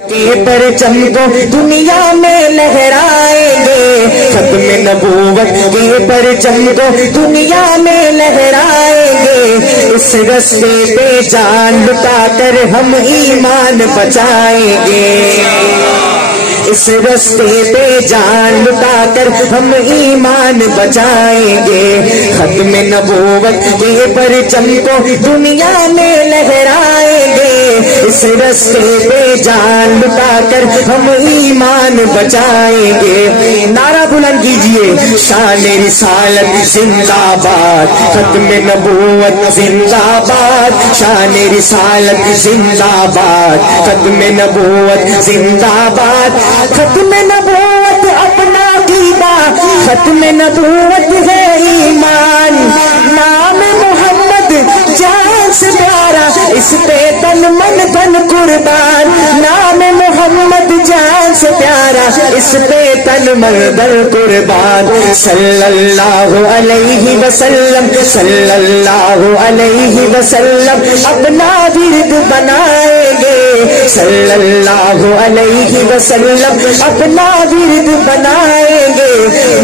پرچم کو دنیا میں لہرائیں گے، ختم نبوت کے پرچم کو دنیا میں لہرائیں گے، اس رستے پہ جان لٹا کر ہم ایمان بچائیں گے، اس رستے پہ جان لٹا کر ہم ایمان بچائیں گے، ختم نبوت کے پرچم کو دنیا میں لہرائیں گے، اس رستے پہ جان لٹا کر ہم ایمان بچائیں گے۔ نعرہ بلند کیجئے، شان رسالت زندہ باد، ختم نبوت زندہ باد، شان رسالت زندہ باد، ختم نبوت زندہ باد، ختم نبوت اپنا عقیدہ، ختم نبوت ہے ایمان، نام محمد جان سے پیارا، اس پہ تن من دھن قربان، نام محمد جان سے پیارا، اس پہ تن من دھن قربان، صلی اللہ علیہ وسلم، صلی اللہ علیہ وسلم اپنا ورد بنائیں گے، صلی اللہ علیہ وسلم اپنا ورد بنائیں گے،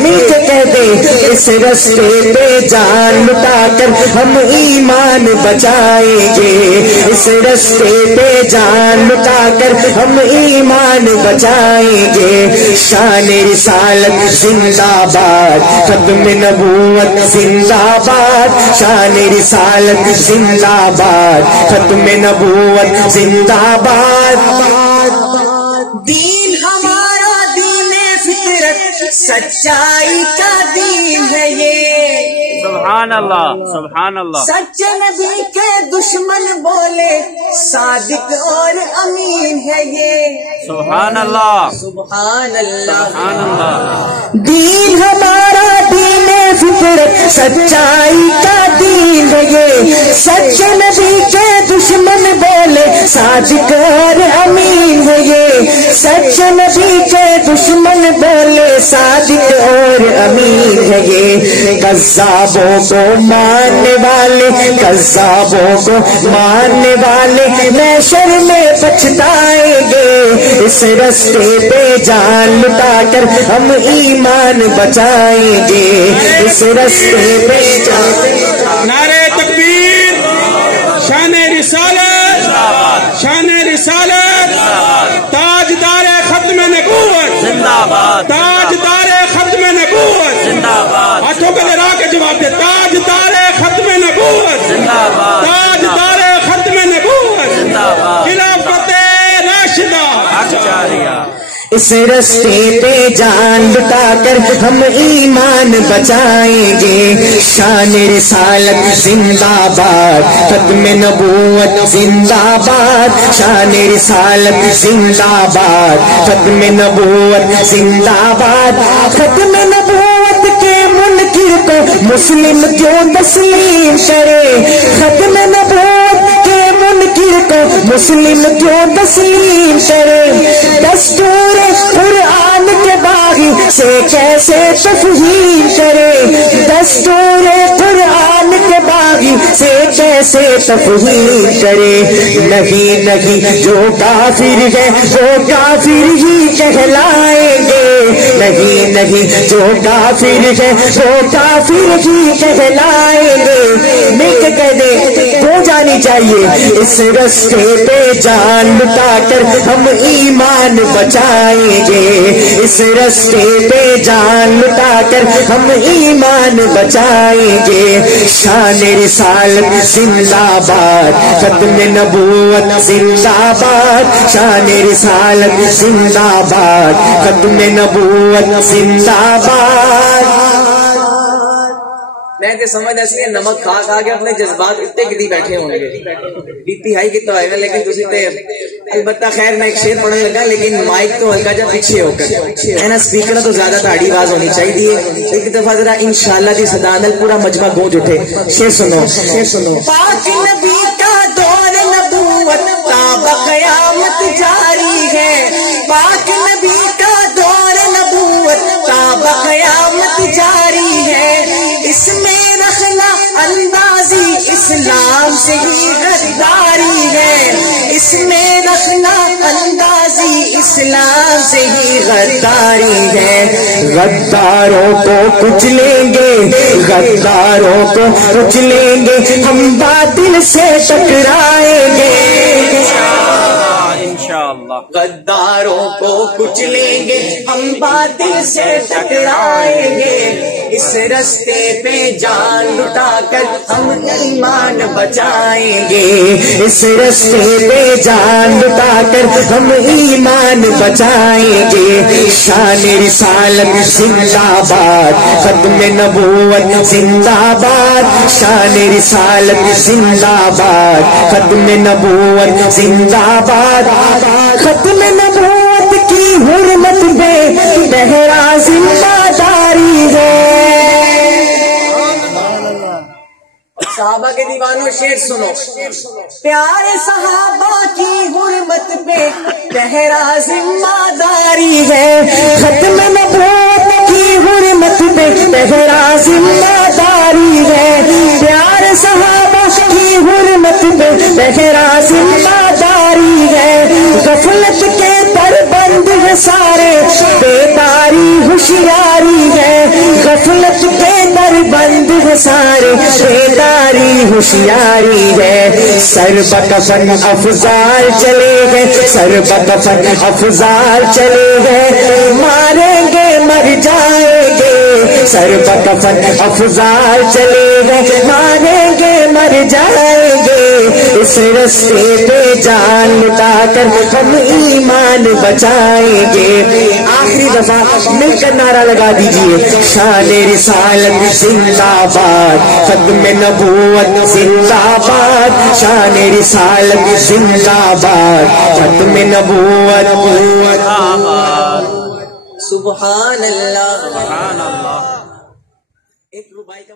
میٹھ کہہ دے اس رستے پہ جان لٹا کر ہم ایمان بچائیں گے، اس رستے پہ جان لٹا کر ہم ایمان بچائیں گے، شان رسالت زندہ باد، ختم نبوت زندہ باد، شان رسالت زندہ باد، ختم نبوت زندہ باد، دین ہمارا دین فطرت سچائی کا دین ہے یہ، سبحان اللہ سبحان اللہ، سچے نبی کے دشمن بولے صادق اور امین ہے یہ، سبحان اللہ سبحان اللہ، سبحان اللہ، دین ہمارا دین فطرت سچائی کا دین ہے یہ، سچے نبی کے دشمن بولے صادق اور امین ہے یہ، سچے نبی کے دشمن بولے صادق اور امین ہے یہ، کذابوں کو ماننے والے، کذابوں کو ماننے والے محشر میں پچھتائیں گے، اس رستے پہ جان لٹا کر ہم ایمان بچائیں گے، اس رستے پہ جان۔ نعرہ تکبیر، شان رسالت، شان رسالت، تاجدار ختم نبوت زندہ باد، تاجدار ختم نبوت زندہ باد، ہاتھوں کو لڑا کے جواب دے، تاجدار ختم نبوت، زندہ باد، تاجدار ختم نبوت، زندہ باد، خلافت راشدہ، حق جاریہ، اس رستے پہ جان لٹا کر ہم ایمان بچائیں گے، شان رسالت زندہ باد، ختم نبوت زندہ باد، شان رسالت زندہ باد، ختم نبوت زندہ باد، ختم نبوت کے منکر کو مسلم کیوں تسلیم کرے، ختم نبوت کے منکر کو مسلم کیوں تسلیم کرے، دستور قرآن کے باغی سے کیسے تفہیم کرے، دستور قرآن کے باغی سے کیسے تفہیم کرے، نہیں نہیں جو کافر ہے وہ کافر ہی کہلائیں گے، نہیں نہیں جو کافر ہے وہ کافر ہی کہلائیں گے، نیک کہہ دے ہو جانی چاہیے، اس رستے پہ جان لٹا کر ہم ایمان بچائیں گے، اس رستے پہ جان لٹا کر ہم ایمان بچائیں گے، شان رسالت زندہ باد، ختم نبوت زندہ باد، شان رسالت زندہ باد، ختم نبوت زندہ باد۔ میں کہ سمجھ ایسی نمک کھا کھا کے اپنے جذبات اتنے گری بیٹھے ہوں گے، بی پی ہائی کتنا ہوئے گا، لیکن تسی تے البتہ خیر میں ایک شعر پڑھنے لگا، لیکن مائک تو ہلکا جب پیچھے ہو کر ہے نا، اسپیکر تو زیادہ تاڑی آواز ہونی چاہیے، ایک دفعہ ذرا انشاءاللہ دی صدا نال پورا مجمع گونج اٹھے، شعر سنو، شعر سنو، پاک نبی کا دور نبوت تا بقیامت جاری ہے، پاک نبی کا دور نبوت تا بقیامت جاری ہے، اس میں رکھنا اندازی اسلام سے ہی غداری ہے، اس میں رکھنا اندازی اسلام سے ہی غداری ہے، غداروں کو کچلیں گے، غداروں کو کچلیں گے، ہم باطل سے ٹکرائیں گے، انشاءاللہ غداروں کو کچلیں گے، ہم باطل سے ٹکرائیں گے، اس رستے پہ جان لٹا کر ہم ایمان بچائیں گے، اس رستے پہ جان لٹا کر ہم ایمان بچائیں گے، شان رسالت زندہ باد، ختم نبوت زندہ باد، شان رسالت زندہ باد، ختم نبوت زندہ باد، ختم نبوت کی حرمت میں بہرا ذمہ داری ہے۔ صحابہ کے دیوانوں شعر سنو، پیارے صحابہ کی حرمت پہ بہرا ذمہ داری ہے، ختم نبوت کی حرمت پہ بہرا ذمہ داری ہے، پیارے صحابہ کی حرمت پہ بہرا ذمہ داری ہے، غفلت کے دربند ہے سارے، بیداری ہوشیاری ہے، غفلت کے دربند ہے سارے، بیداری ہوشیاری ہے، سر بکفن افضال چلے گئے، سر بکفن افضال چلے گئے، ماریں گے مر جائیں گے، سر بکفن افضال چلے گئے، ماریں گے مر جائیں گے، اس رستے پہ جان لٹا کر ہم ایمان بچائیں گے۔ آخری دفعہ مل کر نعرہ لگا دیجئے، شان رسالت زندہ باد، ختم نبوت زندہ باد، شان رسالت زندہ باد، ختم نبوت آباد سبحان اللہ۔ سبحان اللہ۔ 1 روپے کا